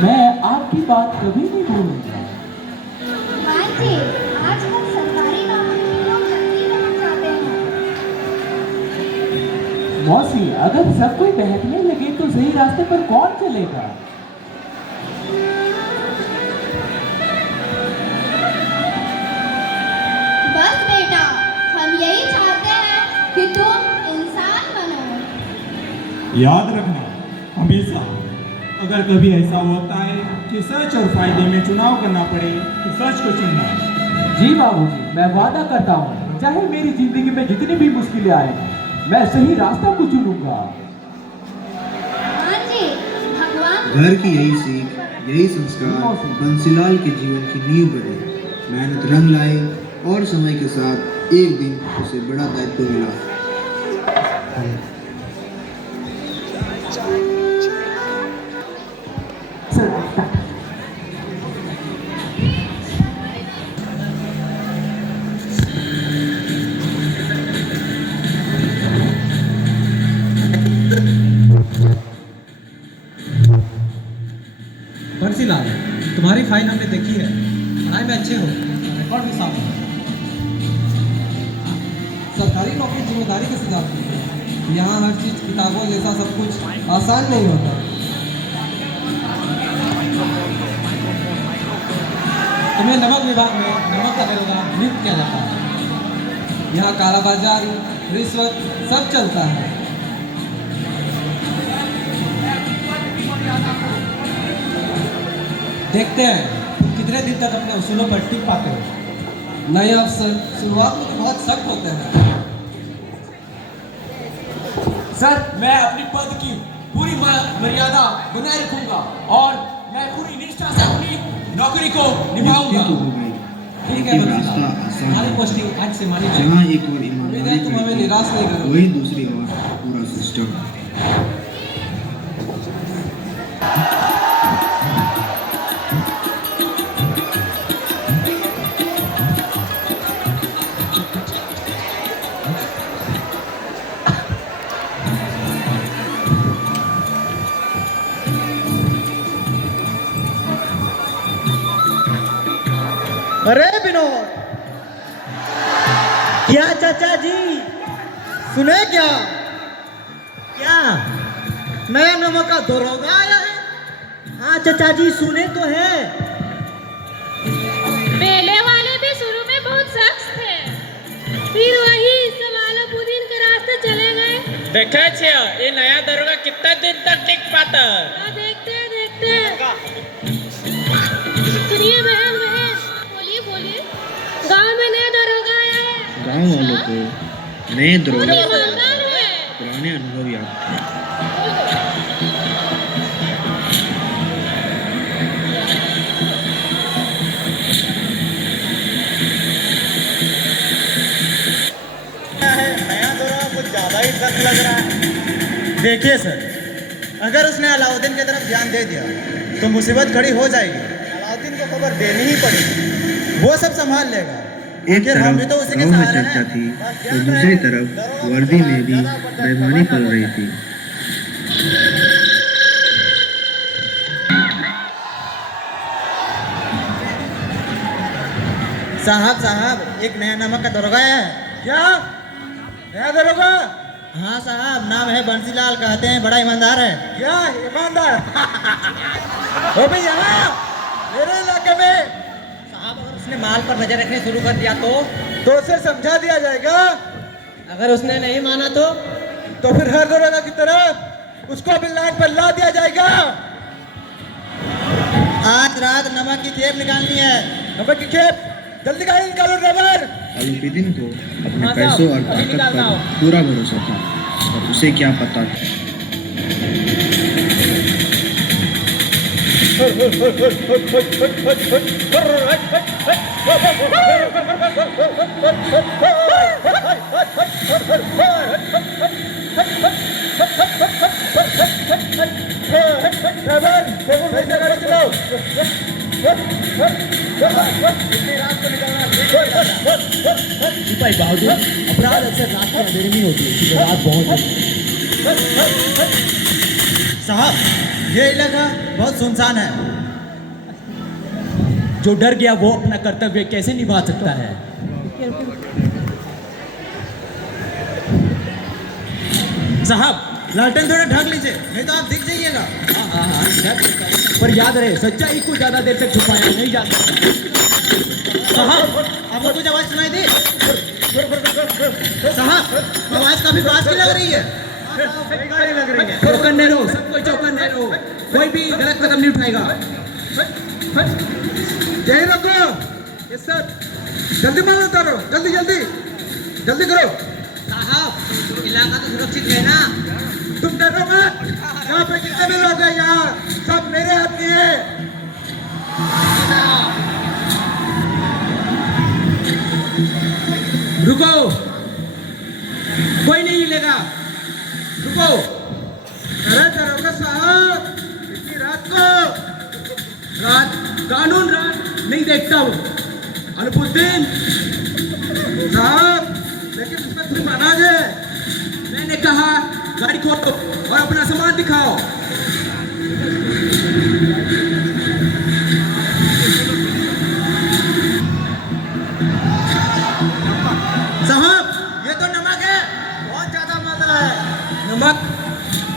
मैं आपकी बात कभी नहीं भूलूंगा। मान जी, आजकल सरकारी नौकरी में लोग जल्दी करना चाहते हैं। मौसी, अगर सब कोई बहकने लगे तो सही रास्ते पर कौन चलेगा? बस बेटा, हम यही चाहते हैं कि तुम इंसान बनो। याद रखना हमेशा, अगर कभी ऐसा होता है कि सच और फायदे में चुनाव करना पड़े तो सच को चुनना। जी बाबूजी, मैं वादा करता हूँ, चाहे मेरी जिंदगी में जितनी भी मुश्किलें आए, मैं सही रास्ता को चुनूंगा। मान जी, भगवान घर की यही सीख, यही संस्कार बंसीलाल के जीवन की नींव बने। मेहनत रंग लाए और समय के साथ एक दिन उसे बड़ा दायित्व मिला। बंसीलाल, तुम्हारी फाइल हमने देखी है। पढ़ाई में अच्छे हो, रिकॉर्ड भी साफ है। सरकारी नौकरी जिम्मेदारी के साथ आती है। यहाँ हर चीज किताबों जैसा सब कुछ आसान नहीं होता। तुम्हें नमक विभाग में नमक का दरोगा नियुक्त किया जाता है। यहाँ कालाबाजारी, रिश्वत सब चलता है। देखते हैं तुम कितने दिन तक अपने उसूलों पर टिक पाते हो। नए अफसर शुरुआत में तो बहुत सख्त होते हैं। सर, मैं अपनी पद की पूरी मर्यादा बनाए रखूंगा और मैं पूरी निष्ठा से अपनी नौकरी को निभाऊंगा। नियुक्ति तो हो गई, ठीक है लेकिन बंसीलाल, रास्ता आसान तुम्हारी है। पोस्टिंग आज से मानी जाएगी। जहाँ एक और उम्मीद है ईमानदारी तुम हमें करती निराश नहीं है, करोगे। वही दूसरी ओर पूरा सिस्टम। अरे विनोद, क्या चाचा जी, सुने क्या? क्या नया नमक का दरोगा आया है? हाँ चाचा जी, सुने तो है। पहले वाले भी शुरू में बहुत सख्त थे, फिर वही सवालाबुद्दीन के रास्ते चले गए। देखा छे ये नया दरोगा कितना दिन तक टिक पाता। हाँ, देखते हैं, देखते हैं। सुनिए बहन, बोलिए बोलिए। गांव में नया दरोगा आया है। गांव वालों को नए बहुत दरोगा से ईमानदार है। पुराने अनुभव याद थे। नया दरोगा कुछ ज्यादा ही सख्त लग रहा है। देखिए सर, अगर उसने अलाउद्दीन की तरफ ध्यान दे दिया तो मुसीबत खड़ी हो जाएगी। अलाउद्दीन को खबर देनी ही पड़ेगी, वो सब संभाल लेगा। एक आखिर हम भी तो तरफ उसी के गांव में सहारे चर्चा हैं। थी बस तो ध्यान दूसरी रहे, तरफ दरोगा वर्दी को में भी ज्यादा बर्दाश्त बेईमानी करना पल रही पड़ेगा। थी। साहब, एक नया नमक का दरोगा है। क्या नया दरोगा? हाँ साहब, नाम है बंसीलाल, कहते हैं बड़ा ईमानदार है। क्या ईमानदार? वो भी यहाँ मेरे इलाके में। साहब, अगर उसने माल पर नजर रखने शुरू कर दिया तो उसे समझा दिया जाएगा। अगर उसने नहीं माना तो फिर हर दरोगा की तरह उसको भी लाइन पर ला दिया जाएगा। आज रात नमक की खेप निकालनी है। नमक की खेप जल्दी गाड़ी निकालो ड्राइवर। अलाउद्दीन को अपने पैसों और ताकत पर पूरा भरोसा था और उसे क्या पता था। सिपाही बहादुर, अपराध अक्सर रात में अंधेरे में होती है, रात बहुत है। साहब ये इलाका बहुत सुनसान है। जो डर गया वो अपना कर्तव्य कैसे निभा सकता है? साहब लालटेन थोड़ा ढक लीजिए, नहीं तो आप दिख जाइएगा। पर याद रहे, सच्चाई को ज्यादा देर तक छुपाया नहीं जा सकता। साहब आपको कुछ आवाज सुनाई दी? साहब आवाज काफी पास की लग रही है। लग रही है। चौकन्ने रहो, सबको चौकन्ने रहो, कोई भी गलत कदम नहीं उठाएगा। यही रखो। Yes sir. जल्दी माल उतारो, जल्दी जल्दी जल्दी करो। साहब इलाका तो सुरक्षित है ना? तुम डरो मत, यहाँ पे कितने भी लोग हैं, यहाँ सब मेरे हाथ में है। रुको, कोई नहीं हिलेगा, रुको। अरे दरोगा साहब, इतनी रात को रात, कानून रात नहीं देखता हूँ। अनपुद्दीन साहब, लेकिन इसमें सिर्फ अनाज है। मैंने कहा गाड़ी खोलो और अपना सामान दिखाओ। साहब ये तो नमक है, बहुत ज्यादा मात्रा है। नमक?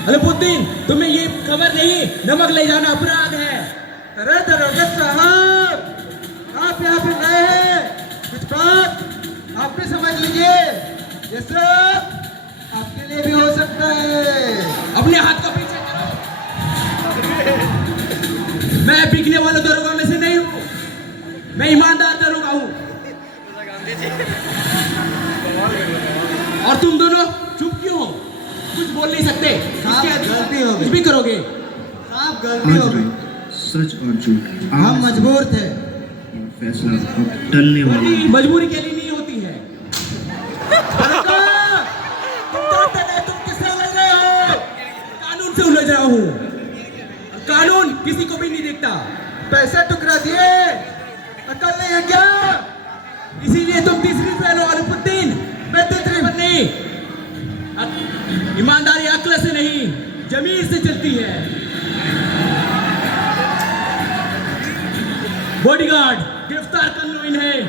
अनपुद्दीन, तुम्हें ये खबर नहीं, नमक ले जाना अपराध है। अरे दरोगा साहब, आप यहाँ पे नए हैं, कुछ बात आप भी समझ लीजिए। ये सब आपके लिए भी हो सकता है। अपने हाथ का पीछे करो। मैं बिकने वाले दरोगा में से नहीं हूँ, मैं ईमानदार दरोगा हूँ। और तुम दोनों चुप क्यों हो? कुछ बोल नहीं सकते? गलती हो कुछ गई। भी करोगे? आप गलती हो आज गई। भाई सच और झूठ हम मजबूर थे। फैसला अब टलने वाला मजबूरी है। मजबूरी के लिए नहीं होती है। तुम किससे उलझ रहे हो? कानून से उलझ रहा हूँ। कानून किसी को भी नहीं देखता, पैसे टुकरा दिए, अकल नहीं है क्या? इसीलिए तुम तीसरी फेल हो अनपुद्दीन। मैं तीसरी पर नहीं, ईमानदारी अक्ल से नहीं, जमीर से चलती है। बॉडीगार्ड, गिरफ्तार कर लो इन्हें।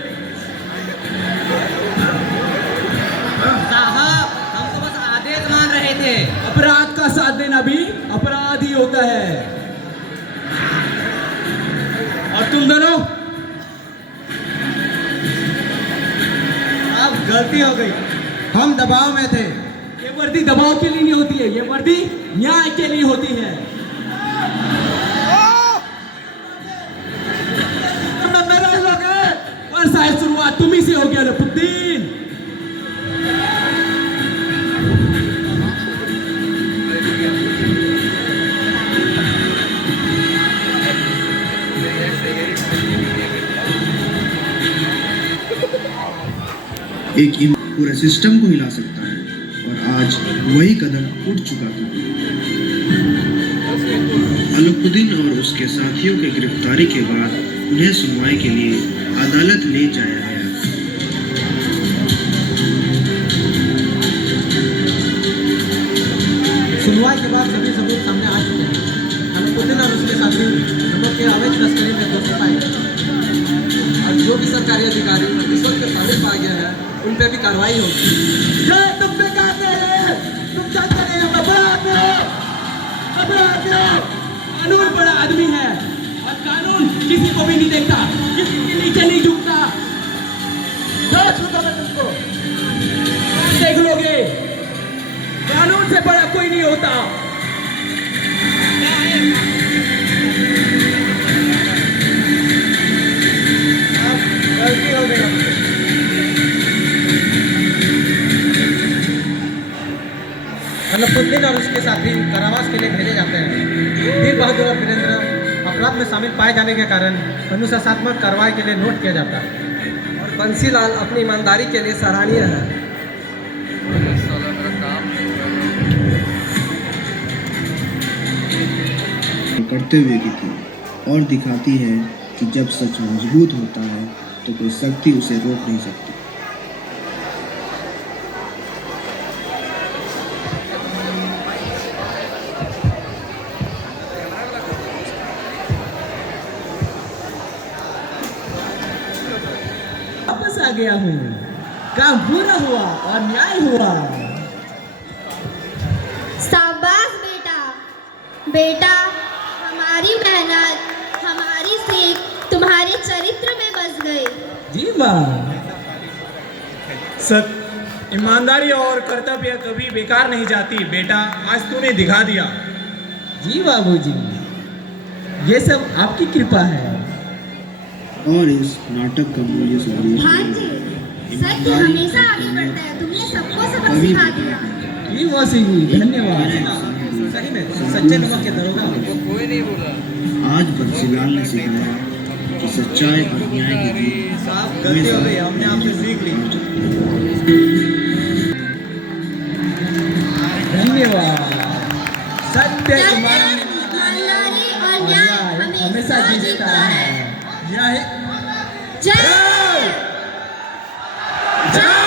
साहब हम तो बस आदेश मान रहे थे। अपराध का साथ देना भी अपराध ही होता है। और तुम दोनों? अब गलती हो गई, हम दबाव में थे। ये वर्दी दबाव के लिए नहीं होती है, ये वर्दी न्याय के लिए होती है। और शायद शुरुआत तुम ही से हो गया अनपुद्दीन। एक पूरे सिस्टम को हिला सकता है और आज वही कदम उठ चुका था। अलाउद्दीन और उसके साथियों की गिरफ्तारी के बाद उन्हें सुनवाई के लिए अदालत ले जाया गया। सुनवाई के बाद सभी सबूत सामने आ चुके हैं। अलाउद्दीन और उसके साथी नमक के अवैध तस्करी में दोषी पाए गए और जो भी सरकारी अधिकारी रिश्वत के शामिल पाया गया है उन पर भी कार्रवाई होगी। तुम पे कहते हैं, तुम जानते नहीं हो, अपराध हो। कानून बड़ा आदमी है और कानून किसी को भी नहीं देखता, किसी के नीचे नहीं झुकता। मैं तुमको देख लोगे, कानून से बड़ा कोई नहीं होता। गलती हो गई। अलाउद्दीन और उसके साथी कारावास के लिए भेजे जाते हैं। वीर बहादुर और वीरेंद्र अपराध में शामिल पाए जाने के कारण अनुशासनात्मक कार्रवाई के लिए नोट किया जाता है और बंसीलाल अपनी ईमानदारी के लिए सराहनीय है। करते हुए की थी और दिखाती है कि जब सच मजबूत होता है तो कोई शक्ति उसे रोक नहीं सकती। गया हूँ। काम पूरा हुआ और न्याय हुआ। शाबाश बेटा। बेटा, हमारी मेहनत, हमारी सीख तुम्हारे चरित्र में बस गई। जी माँ। सत्य, ईमानदारी और कर्तव्य कभी बेकार नहीं जाती बेटा। आज तूने दिखा दिया। जी बाबूजी, ये सब आपकी कृपा है। और इस नाटक का मूल्य संदेश भांजे, सत्य हमेशा आगे बढ़ता है। तुमने सबको सबक सिखा दिया। जी मौसी जी, धन्यवाद। सही में सच्चे नमक के दरोगा। आज बंसीलाल ने सिखाया कि सच्चाई और न्याय की जीत साहब गलती हो गई, हमने आपसे सीख ली। धन्यवाद। सत्य, ईमानदारी और न्याय हमेशा जीतता है। जय जय